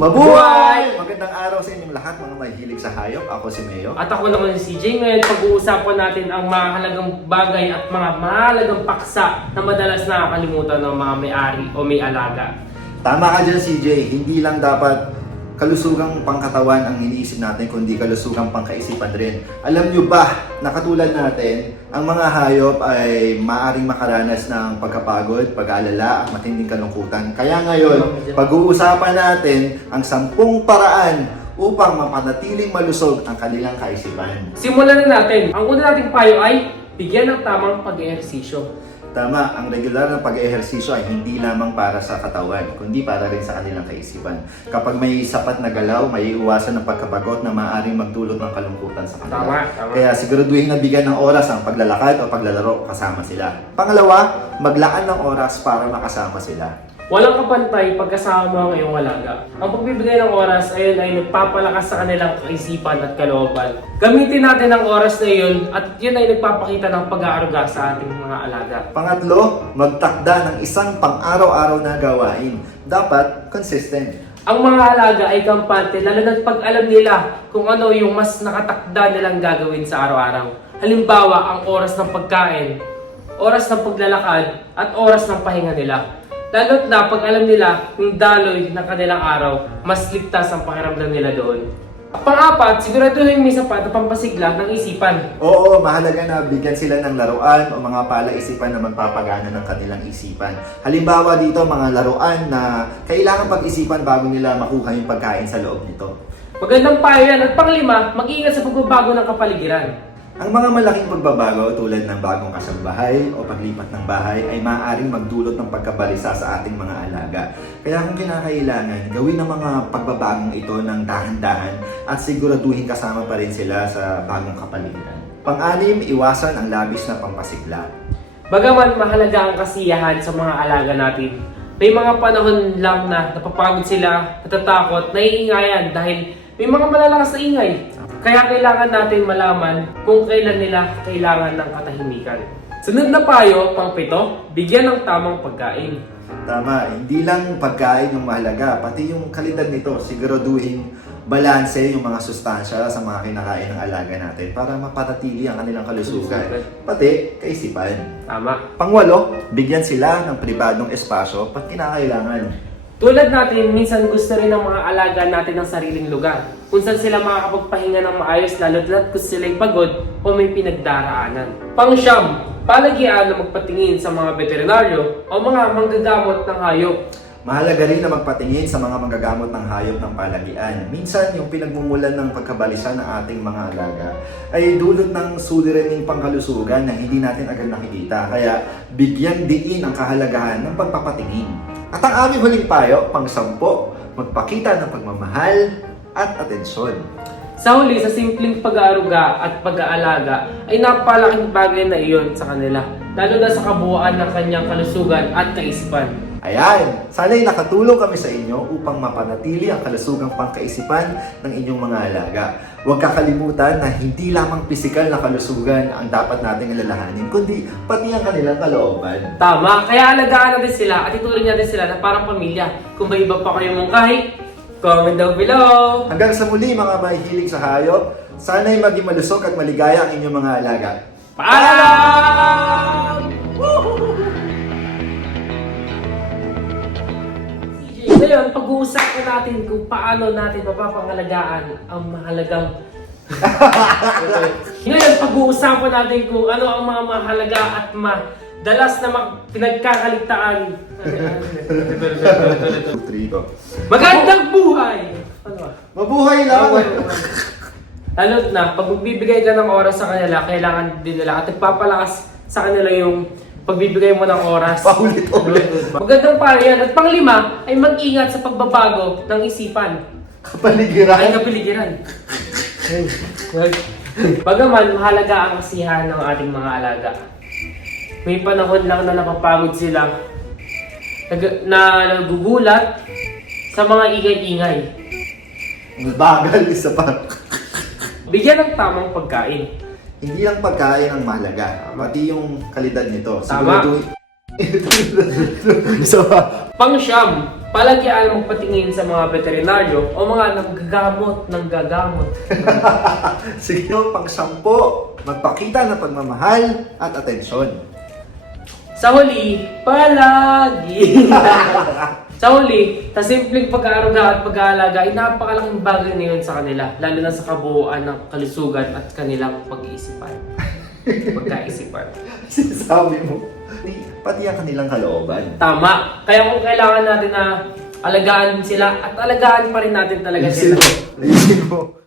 Mabuhay! Magandang araw sa inyong lahat mga mahilig sa hayop. Ako si Mayo. At ako naman si CJ. Ngayon pag-uusapan natin ang mahalagang bagay at mga mahalagang paksa na madalas nakakalimutan ng mga may-ari o may alaga. Tama ka dyan CJ, hindi lang dapat kalusugang pangkatawan ang iniisip natin, kundi kalusugang pangkaisipan rin. Alam nyo ba na katulad natin, ang mga hayop ay maaaring makaranas ng pagkapagod, pag-aalala at matinding kalungkutan. Kaya ngayon, pag-uusapan natin ang 10 paraan upang mapanatiling malusog ang kanilang kaisipan. Simulan na natin. Ang una nating payo ay bigyan ng tamang pag-ehersisyo. Tama, ang regular na pag-ehersisyo ay hindi lamang para sa katawan, kundi para rin sa kanilang kaisipan. Kapag may sapat na galaw, may iwasan ng pagkabagot na maaaring magdulot ng kalungkutan sa kanila. Tama. Kaya siguraduhin na bigyan ng oras ang paglalakad o paglalaro kasama sila. Pangalawa, maglaan ng oras para makasama sila. Walang kapantay pagkasama mo ang iyong alaga. Ang pagbibigay ng oras ay nagpapalakas sa kanilang kaisipan at kalooban. Gamitin natin ang oras na yun at yun ay nagpapakita ng pag-aaruga sa ating mga alaga. Pangatlo, magtakda ng isang pang-araw-araw na gawain. Dapat consistent. Ang mga alaga ay kampante lalo na't pag alam nila kung ano yung mas nakatakda nilang gagawin sa araw-araw. Halimbawa, ang oras ng pagkain, oras ng paglalakad, at oras ng pahinga nila. Lalo't na pag alam nila yung daloy ng kanilang araw, mas ligtas ang pakiramdam nila doon. Pang-apat, siguraduhin may sapat na pampasigla ng isipan. Oo, mahalaga na bigyan sila ng laruan o mga palaisipan na magpapagana ng kanilang isipan. Halimbawa dito, mga laruan na kailangan pag-isipan bago nila makuha yung pagkain sa loob nito. Magandang payo yan. At pang-lima, mag-ingat sa pagbabago ng kapaligiran. Ang mga malaking pagbabago tulad ng bagong kasambahay o paglipat ng bahay ay maaaring magdulot ng pagkabalisa sa ating mga alaga. Kaya kung kinakailangan, gawin ang mga pagbabagong ito ng dahan-dahan at siguraduhin kasama pa rin sila sa bagong kapaligiran. Pang-anim, iwasan ang labis na pampasigla. Bagaman mahalaga ang kasiyahan sa mga alaga natin, may mga panahon lang na napapagod sila, natatakot, naiingayan dahil may mga malalakas na ingay. Kaya kailangan natin malaman kung kailan nila kailangan ng katahimikan. Sunod na payo, pang-pito, bigyan ng tamang pagkain. Tama, hindi lang pagkain yung mahalaga, pati yung kalidad nito. Siguraduhin balanse yung mga sustansya sa mga kinakain ng alaga natin para mapanatili ang kanilang kalusugan, pati kaisipan. Tama. Pangwalo, bigyan sila ng pribadong espasyo pag kinakailangan. Tulad natin, minsan gusto rin ng mga alaga natin ng sariling lugar kung saan sila makakapagpahinga ng maayos lalo't kung sila'y pagod o may pinagdaraanan. Pang-siyam, palagian na magpatingin sa mga veterinaryo o mga manggagamot ng hayop. Mahalaga rin na magpatingin sa mga manggagamot ng hayop ng palagian. Minsan, yung pinagmumulan ng pagkabalisa ng ating mga alaga ay dulot ng suliraning pangkalusugan na hindi natin agad nakikita. Kaya, bigyan diin ang kahalagahan ng pagpapatingin. At ang aming huling payo, pang-10, magpakita ng pagmamahal at atensyon. Sa huli, sa simpleng pag-aaruga at pag-aalaga ay napalaking bagay na iyon sa kanila, lalo na sa kabuuan ng kanyang kalusugan at kaisipan. Ayan, sana'y nakatulong kami sa inyo upang mapanatili ang kalusugang pangkaisipan ng inyong mga alaga. Huwag kakalimutan na hindi lamang pisikal na kalusugan ang dapat nating alalahanin, kundi pati ang kanilang kalooban. Tama, kaya alagaan natin sila at ituring natin sila na parang pamilya. Kung may iba pa kayong mungkahi, comment down below! Hanggang sa muli mga mahihilig sa hayop, sana'y maging malusog at maligaya ang inyong mga alaga. Paalam! Ngayon, pag-uusapan natin kung paano natin mapapangalagaan ang mahalagang... Ngayon, pag-uusapan natin kung ano ang mga mahalaga at madalas na pinagkakaligtaan. Magandang buhay! Ano ba? Mabuhay lang! Lalo't na, pag magbibigay ka ng oras sa kanila, kailangan din nila at nagpapalakas sa kanila yung pagbibigay mo ng oras. Paulit-ulit. Magandang payo yan. At pang-5 ay mag-ingat sa pagbabago ng isipan. Kapaligiran. Ay kapiligiran. Bagaman mahalaga ang kasiyahan ng ating mga alaga. May panahon lang na napapagod sila na nagugulat sa mga ingay-ingay. Bagal isa pa. Bigyan ng tamang pagkain. Hindi lang pagkain ang mahalaga, pati yung kalidad nito. Tama. So, Pang-siyam, palagyaan magpatingin sa mga veterinaryo o mga nanggagamot. Sige, pang-10, magpakita ng pagmamahal at atensyon. Sa huli, palagi. Sa huli, sa simpleng pag-aaruga at pag-aalaga ay napakalaking bagay na yun sa kanila, lalo na sa kabuuan ng kalusugan at kanilang pag-iisipan. Pagkaisipan. Sinasabi mo, pati ang kanilang kalooban. Tama. Kaya kung kailangan natin na alagaan sila at alagaan pa rin natin talaga sila. Ayusin mo.